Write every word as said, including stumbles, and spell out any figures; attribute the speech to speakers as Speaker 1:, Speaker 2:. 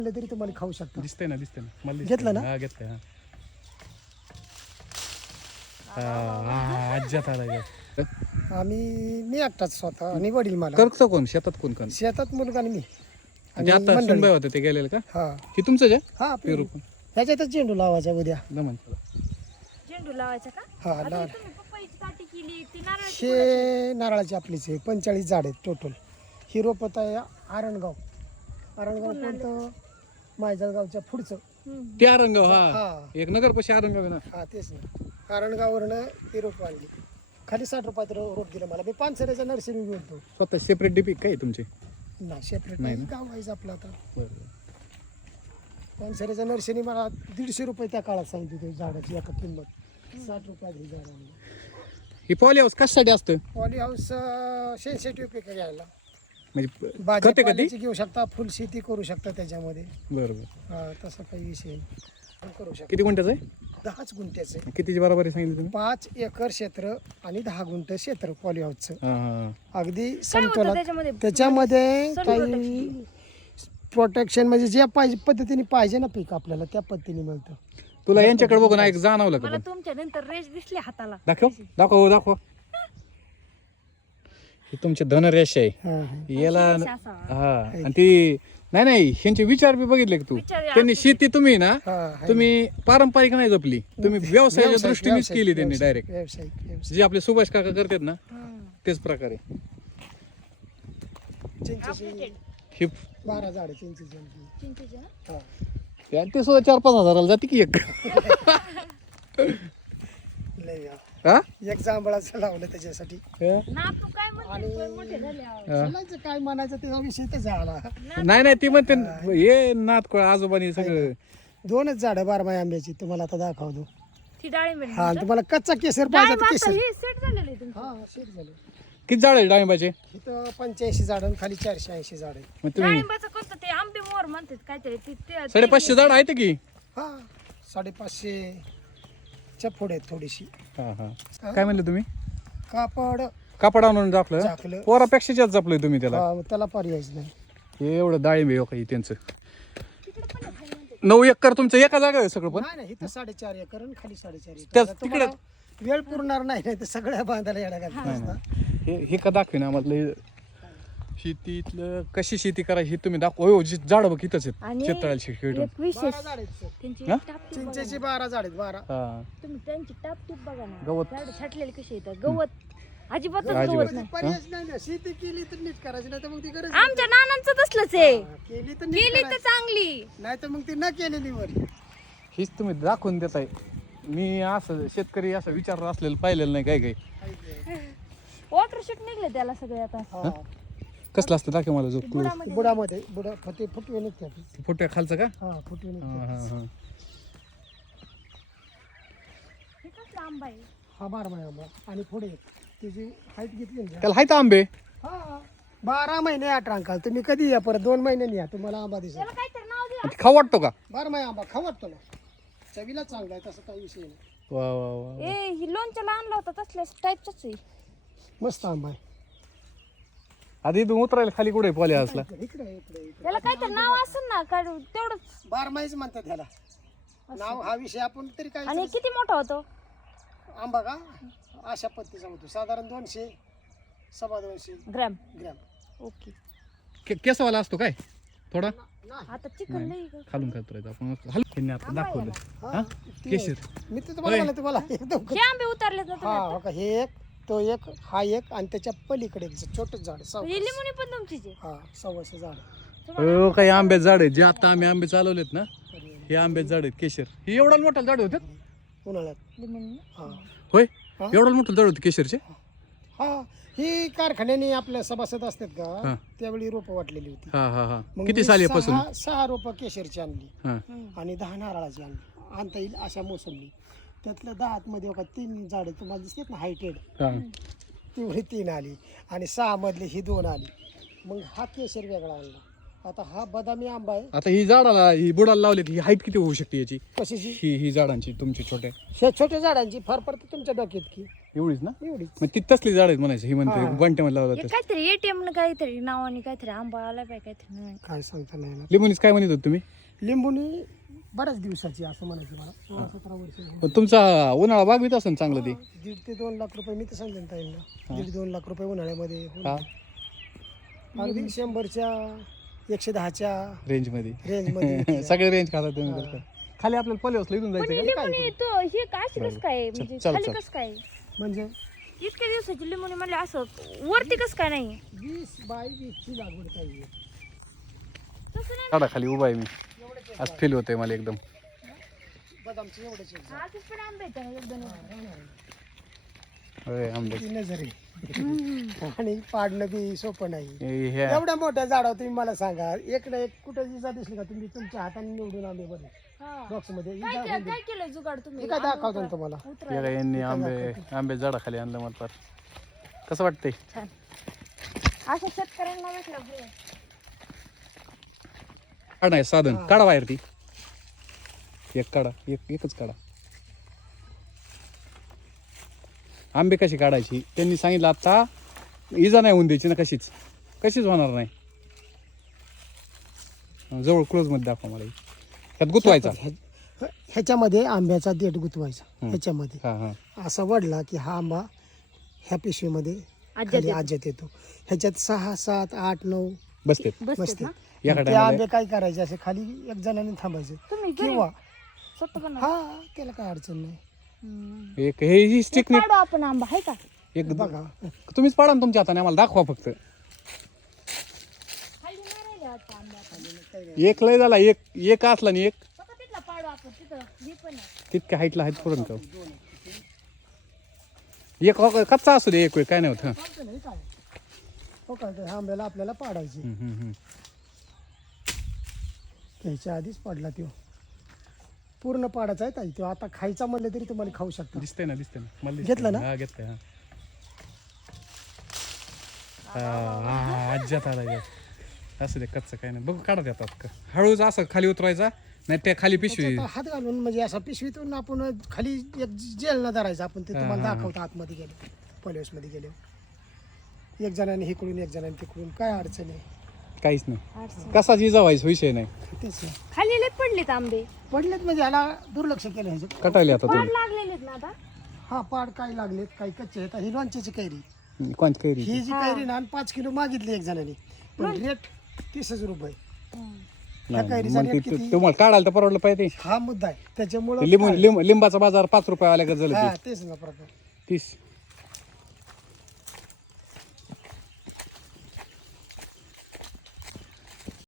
Speaker 1: तरी तुम्हाला खाऊ शकता.
Speaker 2: दिसतंय ना दिसतंय ना मला
Speaker 1: घेतलं ना?
Speaker 2: हा घेतलंय हा हा आज्यात आला
Speaker 1: आम्ही मी एकटाच स्वतः आणि वडील मला.
Speaker 2: करतो कोण शेतात कोण कोण
Speaker 1: शेतात मुलगा आणि मी
Speaker 2: ते आता
Speaker 1: मंडळी.
Speaker 2: सुनबाई होते ते गेलेले का
Speaker 1: हा
Speaker 2: हे तुमचं आहे
Speaker 1: हा
Speaker 2: पेरू
Speaker 1: पेरू
Speaker 2: पण
Speaker 1: ह्याच्यातच झेंडू लावायचा उद्या.
Speaker 2: दमन
Speaker 3: झेंडू लावायचा का?
Speaker 1: हा
Speaker 3: आता
Speaker 1: लाव.
Speaker 3: ही तुम्ही पपईची काठी केली ती नारळाची
Speaker 1: हे नारळाची आपलीच आहे. पंचेचाळीस झाड आहेत टोटल. ही रोपत आहे आरणगाव. आरणगाव कोणतं? मायजळगावच्या पुढचं.
Speaker 3: हम्म.
Speaker 2: ते आरंगाव हा
Speaker 1: हा
Speaker 2: एक नगर पशी आरंगाव आहे ना
Speaker 1: हा तेच ना. आरणगाववरनं ती रोप आणली. खाली साठ रुपयात रोप दिलं मला. मी पानसऱ्याच्या नर्सरी घेतो.
Speaker 2: स्वतः सेपरेट डिपी काय तुमचे
Speaker 1: नाही सेपरेट
Speaker 2: नाही
Speaker 1: नाही
Speaker 2: ना?
Speaker 1: गाव व्हायचं आपलं आता.
Speaker 2: बरं
Speaker 1: पानसऱ्याच्या नर्सरी मला दीडशे रुपये त्या काळात सांगितली होती झाडाची एका किंमत. साठ रुपयात ही झाड आणली.
Speaker 2: ही पॉली हाऊस कशासाठी असतं
Speaker 1: पॉली हाऊस सेन्सिटिव्ह पिकं घ्यायला.
Speaker 2: म्हणजे कधी कधी
Speaker 1: भाजीपाल्याची घेऊ शकता, फुल शेती करू शकता त्याच्यामध्ये.
Speaker 2: बरोबर
Speaker 1: हा तसा काही विषय नाही. करू शकता.
Speaker 2: किती गुंठ्याचं आहे
Speaker 1: दहाच गुंठ्याचे
Speaker 2: कितीची बरोबरी सांगितली तुम्ही
Speaker 1: पाच एकर क्षेत्र आणि दहा गुंठ क्षेत्र पॉली हाऊसचं.
Speaker 2: हा हा
Speaker 1: अगदी
Speaker 3: काय होतं
Speaker 1: समतोलात.
Speaker 3: त्याच्यामध्ये?
Speaker 1: त्याच्यामध्ये
Speaker 3: Sun
Speaker 1: काही प्रोटेक्शन म्हणजे ज्या पाहिजे पद्धतीने पाहिजे ना पीक आपल्याला त्या पद्धतीने मिळतं.
Speaker 2: तुला यांच्याकडे बघून ऐक जाणवलं का
Speaker 3: मला
Speaker 2: पण
Speaker 3: तुमच्या नंतर रेष दिसली हाताला.
Speaker 2: दाखव दाखव दाखव हे तुमचे धनरेष आहे
Speaker 1: हा, हा.
Speaker 2: याला
Speaker 3: रेष असावा.
Speaker 2: हा आणि ती नाही नाही ह्यांचे विचार बी बघितले का तू
Speaker 3: विचार
Speaker 2: त्यांनी शेती तुम्ही ना
Speaker 1: हा, आहे.
Speaker 2: तुम्ही पारंपरिक नाही जपली तुम्ही व्यवसायाच्या
Speaker 1: व्यावसायिक-
Speaker 2: दृष्टीनेच
Speaker 1: व्यावसायिक-
Speaker 2: केली त्यांनी डायरेक्ट
Speaker 1: व्यावसायिक व्यावसायिक.
Speaker 2: जे आपले सुभाष काका करतात ना
Speaker 3: हम्म.
Speaker 2: तेच प्रकारे
Speaker 1: चिंचेची
Speaker 3: Updated.
Speaker 2: हे
Speaker 1: बारा झाड चिंचेची आमची.
Speaker 3: चिंचेचे ना?
Speaker 1: हा.
Speaker 2: आणि ते सुद्धा चार पाच हजाराला जाते की एक
Speaker 1: लय या.
Speaker 2: हा
Speaker 1: एक जांभळाचं लावलं त्याच्यासाठी.
Speaker 3: ना तू काय म्हणते पण मोठे झाले आहोत.
Speaker 1: चालायचं काय म्हणायचं तेव्हा विषय तर झाला.
Speaker 2: नाही नाही ती म्हणते हे नात आजोबानी सगळं
Speaker 1: दोनच झाडं बारमाही आंब्याची तुम्हाला आता दाखवतो.
Speaker 3: ती डाळिंब
Speaker 1: हा आणि तुम्हाला कच्चा केसर पाहिजे तर केसर.
Speaker 3: हे सेट झालेलं आहे तुमचं.
Speaker 1: हा शेत झालं.
Speaker 2: किती झाड आहे डाळिंबाचे
Speaker 1: इथं पंच्याऐंशी झाड आणि खाली चारशे ऐंशी झाड आहे.
Speaker 2: मग तुम्ही
Speaker 3: डाळिंबाचं कसं ते आंबे मोर म्हणतात काहीतरी ते- ते-
Speaker 2: साडेपाचशे झाड आहेत की
Speaker 1: हा साडेपाचशे च्या पुढे आहेत थोडीशी.
Speaker 2: हा हा काय म्हणले तुम्ही
Speaker 1: कापड
Speaker 2: कापड आणून दाखलं
Speaker 1: झाकलं.
Speaker 2: पोरापेक्षा जास्त जपलंय तुम्ही त्याला
Speaker 1: हा, मग त्याला पर्यायच नाही.
Speaker 2: हे एवढं डाळिंब आहे काही त्यांचं नऊ एकर तुमचं एका जागा आहे सगळं पण
Speaker 1: नाही नाही इथं साडेचार एकर आणि खाली साडेचार एकर.
Speaker 2: त्याच
Speaker 1: आता तुम्हाला वेळ पुरणार नाही नाही तर सगळ्या बांधायला येडा घालतात
Speaker 2: नाही,
Speaker 1: असता.
Speaker 2: हे हे का दाखवे ना म्हटलं शेतीतलं कशी शेती करायची हे तुम्ही दाखव हो झाड बघ इथंच आहेत
Speaker 3: आणि
Speaker 2: शेततळ्याला शेती
Speaker 3: एक विशेष
Speaker 1: बारा झाड आहेत सर.
Speaker 3: त्यांची
Speaker 2: हा?
Speaker 3: टापटीप बघा
Speaker 1: चिंचेची
Speaker 3: ना.
Speaker 1: बारा झाड आहेत बारा.
Speaker 2: हा
Speaker 3: तुम्ही त्यांची टापटीप बघा ना
Speaker 2: गवत.
Speaker 3: झाड छाटलेले कसे येतात गवत अजिबातच
Speaker 2: अजिबात.
Speaker 3: गवत नाही.
Speaker 1: पर्यायच नाही ना शेती केली तर नीट करायची नाही तर मग ती गरज
Speaker 3: आमच्या नानांचं तसलंच आहे
Speaker 1: हा, केली तर नीट
Speaker 3: गेली तर
Speaker 1: करायची.
Speaker 3: चांगली
Speaker 1: नाही तर मग ती न केलेली वरी.
Speaker 2: हीच तुम्ही दाखवून देताय मी असं शेतकरी असं विचार असलेलं पाहिलेलं नाही काय काय
Speaker 3: वॉटर शीट निघले त्याला सगळे आता
Speaker 1: हा.
Speaker 2: कसलं असतं दाखव मला जो
Speaker 3: बुडामध्ये
Speaker 1: बुडामध्ये बुडा फटे फुटवे निघतात.
Speaker 2: फोटो खालचा का
Speaker 1: हा फुटवे
Speaker 2: हा
Speaker 1: निघतात.
Speaker 2: हा हा
Speaker 3: हे कसलं आंबा आहे
Speaker 1: हा बारमाही आंबा आणि पुढे त्याची हाईट घेतली ना.
Speaker 2: त्याला हायत आंबे
Speaker 1: हा बारा महिने आठ अंकाल तुम्ही कधी या परत दोन महिन्यांनी या तुम्हाला आंबा दिसेल.
Speaker 3: त्याला काहीतरी नाव द्या
Speaker 2: ते खाऊ वाटतो का
Speaker 1: बारमाही आंबा खाऊ वाटतो ना चवीला चांगला आहे तसं काही विषय नाही.
Speaker 2: वा वा वा
Speaker 3: ए ही लोणच्याला आणला होता तसल्याच टाईपचाच आहे
Speaker 1: मस्त आंबा आहे.
Speaker 2: आधी तू उतरायला खाली कुठे पॉली असला
Speaker 1: इकडे इकडे इकडे
Speaker 3: त्याला काहीतरी नाव असेल ना काय तेवढंच
Speaker 1: बारमाहीच म्हणतात ह्याला नाव हा विषय आपण तरी काय
Speaker 3: आणि किती मोठा होतो
Speaker 1: आंबा का अशा पद्धतीचा होतो साधारण दोनशे सव्वा दोनशे
Speaker 3: ग्रॅम
Speaker 1: ग्रॅम.
Speaker 3: ओके
Speaker 2: के- केसवाला असतो काय थोडा
Speaker 3: आता चिकन लई
Speaker 2: खालून काय उतरायचं आपण हल त्यांनी आता दाखवलं
Speaker 1: हा,
Speaker 2: हा
Speaker 1: ती-
Speaker 2: केशर
Speaker 1: मी तर तुम्हाला म्हणलं तुम्हाला एकदम
Speaker 3: हे आंबे उतरलेत ना
Speaker 1: हा
Speaker 3: तुम्ही
Speaker 1: हो का हे एक तो एक हा एक आणि त्याच्या पलीकडे एक छोटं झाड
Speaker 3: ही
Speaker 1: सव्वा
Speaker 3: लिंबुनी पण तुमचीच आहे
Speaker 1: हा सव्वाशे झाड
Speaker 2: हो काही आंबे झाड आहेत जे आता आम्ही आंबे चालवलेत ना हे आंबे झाड आहेत केशर हे एवढा मोठा झाड होते
Speaker 1: उन्हाळ्यात.
Speaker 3: लिंबुनी
Speaker 1: हा
Speaker 2: होय
Speaker 1: हा?
Speaker 2: एवढा मोठं झाड होते केशरचे
Speaker 1: हा ही कारखान्याने आपल्या सभासद असतात
Speaker 2: हा.
Speaker 1: का त्यावेळी रोपं वाटलेली होती.
Speaker 2: हा हा हा
Speaker 1: मग
Speaker 2: किती
Speaker 1: मी
Speaker 2: सालीपासून
Speaker 1: सहा सहा रोपं केशरची आणली
Speaker 2: हा
Speaker 1: आणि दहा नारळाची आणली आणता येईल अशा मोसंबी त्यातल्या दहा मध्ये बघा तीन झाडं तुम्हाला दिसतात ना हायटेड
Speaker 2: हा
Speaker 1: तेवढी तीन आली आणि सहा मधली ही दोन आली मग हा केशर वेगळा आणला आता हा बदामी आंबा आहे.
Speaker 2: आता ही झाडाला ही बुडाला लावली ही हाईट किती होऊ शकते याची
Speaker 1: कशाची?
Speaker 2: ही ही झाडांची तुमची छोट्या
Speaker 1: शे छोट्या झाडांची फार पडते तुमच्या डोक्यात की
Speaker 2: एवढीच ना
Speaker 1: एवढीच.
Speaker 2: मग ती तसली झाड आहेत म्हणायचं ही म्हणते
Speaker 1: हा.
Speaker 2: बंटे मध्ये लावलं
Speaker 3: हे
Speaker 2: तर
Speaker 3: काहीतरी एटीएम न काहीतरी नावाने काहीतरी आंबा आला पाहिजे काहीतरी नवीन.
Speaker 1: काय सांगता नाही येणार.
Speaker 2: लिंबूनीच काय म्हणत होत तुम्ही
Speaker 1: लिंबुनी बऱ्याच दिवसाची असं म्हणायचं मला सोळा सतरा वर्ष झाली.
Speaker 2: पण तुमचा उन्हाळा बागवीत असेल चांगलं ते
Speaker 1: दीड ते दोन लाख रुपये मी तर सांगेन ताईंना दीड दोन लाख रुपये उन्हाळ्यामध्ये होऊन
Speaker 2: हा
Speaker 1: जाईल. अगदी शंभरच्या एकशे दहाच्या
Speaker 2: रेंज मध्ये
Speaker 1: रेंज मध्ये
Speaker 2: सगळे रेंज खातात तुम्ही तर. खाली आपल्याला पलीवसला इथून
Speaker 3: पण
Speaker 2: जायचं
Speaker 3: ही लिंबुनी तो हे काय अशी कसं काय
Speaker 2: चल,
Speaker 3: म्हणजे
Speaker 2: चल,
Speaker 3: खाली
Speaker 2: चल.
Speaker 3: कसं काय
Speaker 1: म्हणजे
Speaker 3: इतक्या दिवसाची लिंबुनी म्हणले असं वरती कसं काय नाही
Speaker 1: वीस बाय वीसची लागवड पाहिजे.
Speaker 3: तसं नाही
Speaker 2: झाडा खाली उभा आहे मी आज फील होतंय मला एकदम
Speaker 1: बदामची एवढंच आहे.
Speaker 3: आजच पण आंबे आहेत ना एकदम.
Speaker 2: होय, आंबे
Speaker 1: ती नजर आहे. आणि पाडणं बी सोपं नाही.
Speaker 2: हे- हे-
Speaker 1: एवढ्या मोठ्या झाडावर तुम्ही मला सांगा एक ना एक कुठं दिसा दिसली का तुम्ही तुमच्या हाताने निवडून आंबे बरे
Speaker 3: हा.
Speaker 1: बॉक्स मध्ये
Speaker 3: काय केलं काय केलं जुगाड तुम्ही
Speaker 1: हे काय दाखवतो ना तुम्हाला.
Speaker 3: उतरा
Speaker 2: हे काय यांनी आंबे आंबे झाडा खाली आणलं मला फार कसं वाटतंय
Speaker 3: छान असं शेतकऱ्यांना भेटलं बरं.
Speaker 2: काढ नाही साधन काढा बाहेर ती एक काढा एक एकच काढा आंबे कशी काढायची त्यांनी सांगितलं आता इजा नाही होऊन द्यायची ना कशीच कशीच होणार नाही जवळ क्लोज मध्ये दाखवा मला त्यात गुतवायचा
Speaker 1: ह्या- ह्याच्यामध्ये आंब्याचा देठ गुतवायचा ह्याच्यामध्ये
Speaker 2: हा हा
Speaker 1: असा वडला की हा आंबा ह्या पिशवीमध्ये
Speaker 3: आज्यात
Speaker 1: खाली
Speaker 3: येतो.
Speaker 1: आज्यात येतो. ह्याच्यात सहा सात आठ नऊ
Speaker 2: बसते
Speaker 3: बसतेत
Speaker 1: बसते.
Speaker 3: ना
Speaker 2: या
Speaker 1: ते
Speaker 2: टायमाला
Speaker 1: आंबे काय करायचे असे खाली एक जणांनी थांबायचे
Speaker 3: तुम्ही घरी
Speaker 1: किंवा
Speaker 3: स्वतः पण
Speaker 1: हा त्याला काय अडचण नाही.
Speaker 2: एक हे ही स्टिक
Speaker 3: काढू आपण आंबा आहे का
Speaker 2: एक
Speaker 1: बघा
Speaker 2: तुम्हीच पाडा ना तुमच्या हाताने आम्हाला दाखवा फक्त
Speaker 3: खाली नाही राहिले वाटतं आंबा आता.
Speaker 2: एक लय झाला एक एक असला आणि एक
Speaker 3: स्वतः तिथला पाडू आपण तिथं हे पण आहे.
Speaker 2: तितक्या हाईटला आहेत पर्यंत एक हो- कच्चा असू दे एक वेळ काय नाही होत हं.
Speaker 1: चालतं नाही काय हो काय ते आंब्याला आपल्याला पाडायचे
Speaker 2: हम्म, हम्म, हम्म.
Speaker 1: घ्यायच्या आधीच पडला तो पूर्ण पाडायचा आहे ताई तो आता खायचा म्हणलं तरी तुम्हाला खाऊ शकता.
Speaker 2: दिसतंय ना दिसतंय ना मला
Speaker 1: घेतलं
Speaker 2: दिसतंय.
Speaker 1: ना?
Speaker 2: हा घेतलंय हा हा, हा, आज्यात आला हे. असं दे कच्चं काय नाही बघू काढत येतात का हळूच असं खाली उतरायचा नाही त्या खाली पिशवी
Speaker 1: त्याच्यात हात घालून म्हणजे असा पिशवीतून आपण खाली एक जेल न धरायचं आपण ते
Speaker 2: हा,
Speaker 1: तुम्हाला
Speaker 2: हा,
Speaker 1: दाखवतो आतमध्ये गेले पॉलिओस मध्ये गेले एक जणाने हिकडून एक जणाने तिकडून काय अडचण आहे
Speaker 2: काहीच नाही
Speaker 3: अडचण.
Speaker 2: कसाच इजावायचा विषय नाही
Speaker 1: तेच आहे.
Speaker 3: खाली लय पडलेत आंबे
Speaker 1: पडलेत म्हणजे ह्याला दुर्लक्ष केलं ह्याच्यात
Speaker 2: कटायले आता
Speaker 3: पाड
Speaker 2: तुम्ही
Speaker 3: लागलेले आहेत ना आता
Speaker 1: हा पाड काही लागलेत काही कच्चे आहेत ही लोणच्याची कैरी
Speaker 2: कोणती कैरी
Speaker 1: ही जी
Speaker 3: हा.
Speaker 1: कैरी ना पाच किलो मागितली एक जणाने पण रेट तीसच रुपये ह्या
Speaker 2: नाही,
Speaker 1: कैरीचा
Speaker 2: मग
Speaker 1: रेट
Speaker 2: ते-
Speaker 1: किती
Speaker 2: तुम्हाला काढायला तर परवडलं पाहिजे
Speaker 1: हा मुद्दा आहे त्याच्यामुळं
Speaker 2: ते लिंबू लिंब लिंबाचा बाजार पाच रुपये आल्या का झालं
Speaker 1: हा
Speaker 2: ते
Speaker 1: तेच ना प्रकार
Speaker 2: तीस